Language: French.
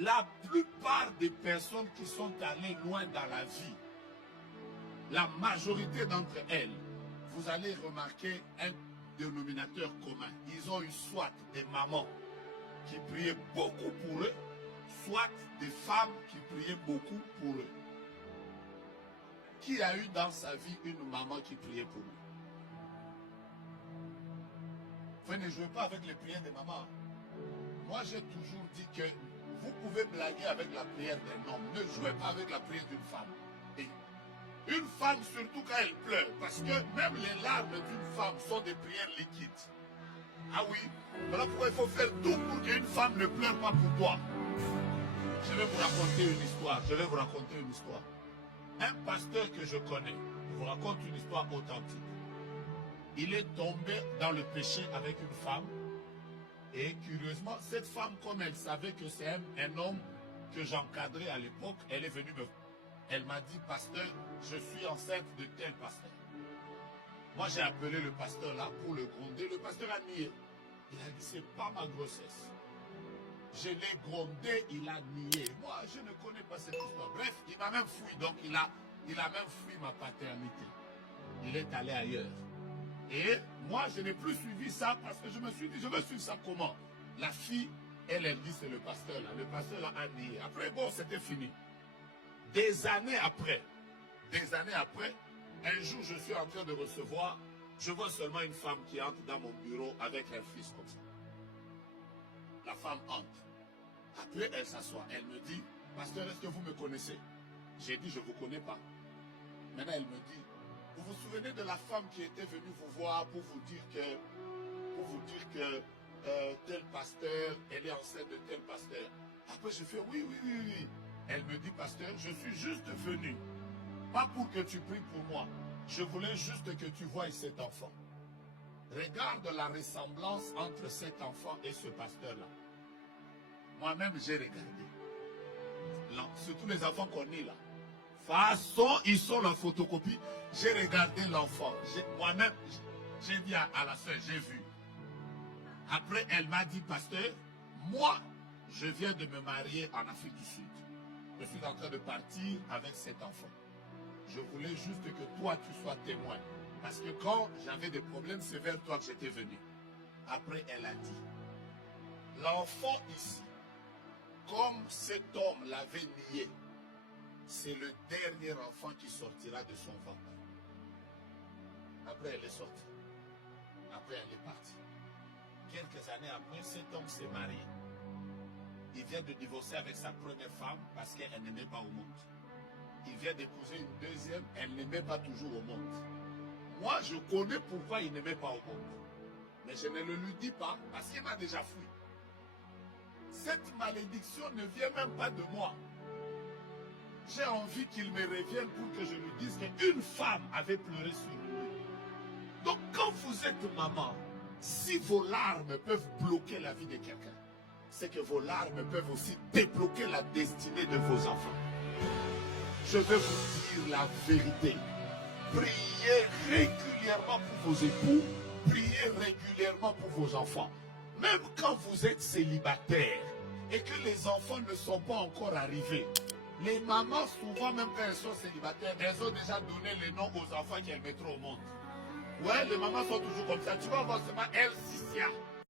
La plupart des personnes qui sont allées loin dans la vie, la majorité d'entre elles, vous allez remarquer un dénominateur commun. Ils ont eu soit des mamans qui priaient beaucoup pour eux, soit des femmes qui priaient beaucoup pour eux. Qui a eu dans sa vie une maman qui priait pour lui? Vous ne jouez pas avec les prières des mamans. Moi, j'ai toujours dit que vous pouvez blaguer avec la prière d'un homme. Ne jouez pas avec la prière d'une femme. Et une femme, surtout quand elle pleure, parce que même les larmes d'une femme sont des prières liquides. Ah oui, voilà pourquoi il faut faire tout pour qu'une femme ne pleure pas pour toi. Je vais vous raconter une histoire. Un pasteur que je connais vous raconte une histoire authentique. Il est tombé dans le péché avec une femme. Et curieusement, cette femme, comme elle savait que c'est un homme que j'encadrais à l'époque, elle est venue me... Elle m'a dit, pasteur, je suis enceinte de tel pasteur. Moi, j'ai appelé le pasteur là pour le gronder. Le pasteur a nié. Il a dit, c'est pas ma grossesse. Je l'ai grondé, il a nié. Moi, je ne connais pas cette histoire. Bref, il m'a même fui. Donc, il a même fui ma paternité. Il est allé ailleurs. Et moi, je n'ai plus suivi ça parce que je me suis dit, je veux suivre ça comment? La fille, elle dit, c'est le pasteur là. Le pasteur là a nié. Après, bon, c'était fini. Des années après, un jour, je suis en train de recevoir, je vois seulement une femme qui entre dans mon bureau avec un fils comme ça. La femme entre. Après, elle s'assoit. Elle me dit, pasteur, est-ce que vous me connaissez? J'ai dit, je ne vous connais pas. Maintenant, elle me dit, vous vous souvenez de la femme qui était venue vous voir pour vous dire que tel pasteur, elle est enceinte de tel pasteur. Après, je fais oui. Elle me dit, pasteur, je suis juste venu. Pas pour que tu pries pour moi. Je voulais juste que tu voies cet enfant. Regarde la ressemblance entre cet enfant et ce pasteur-là. Moi-même, j'ai regardé. Là, surtout les enfants qu'on est là. Façon, ils sont la photocopie. J'ai regardé l'enfant. Moi-même, j'ai dit à la soeur, j'ai vu. Après, elle m'a dit, pasteur, moi, je viens de me marier en Afrique du Sud. Je suis en train de partir avec cet enfant. Je voulais juste que toi, tu sois témoin. Parce que quand j'avais des problèmes, c'est vers toi que j'étais venu. Après, elle a dit, l'enfant ici, comme cet homme l'avait nié, c'est le dernier enfant qui sortira de son ventre. Après, elle est sortie. Après, elle est partie. Quelques années après, cet homme s'est marié. Il vient de divorcer avec sa première femme parce qu'elle n'aimait pas au monde. Il vient d'épouser une deuxième, elle n'aimait pas toujours au monde. Moi, je connais pourquoi il n'aimait pas au monde. Mais je ne le lui dis pas parce qu'il m'a déjà fui. Cette malédiction ne vient même pas de moi. J'ai envie qu'il me revienne pour que je lui dise qu'une femme avait pleuré sur lui. Donc quand vous êtes maman, si vos larmes peuvent bloquer la vie de quelqu'un, c'est que vos larmes peuvent aussi débloquer la destinée de vos enfants. Je vais vous dire la vérité. Priez régulièrement pour vos époux, priez régulièrement pour vos enfants. Même quand vous êtes célibataire et que les enfants ne sont pas encore arrivés, les mamans, souvent même quand elles sont célibataires, elles ont déjà donné les noms aux enfants qu'elles mettront au monde. Ouais, les mamans sont toujours comme ça. Tu vas voir seulement El Sissia.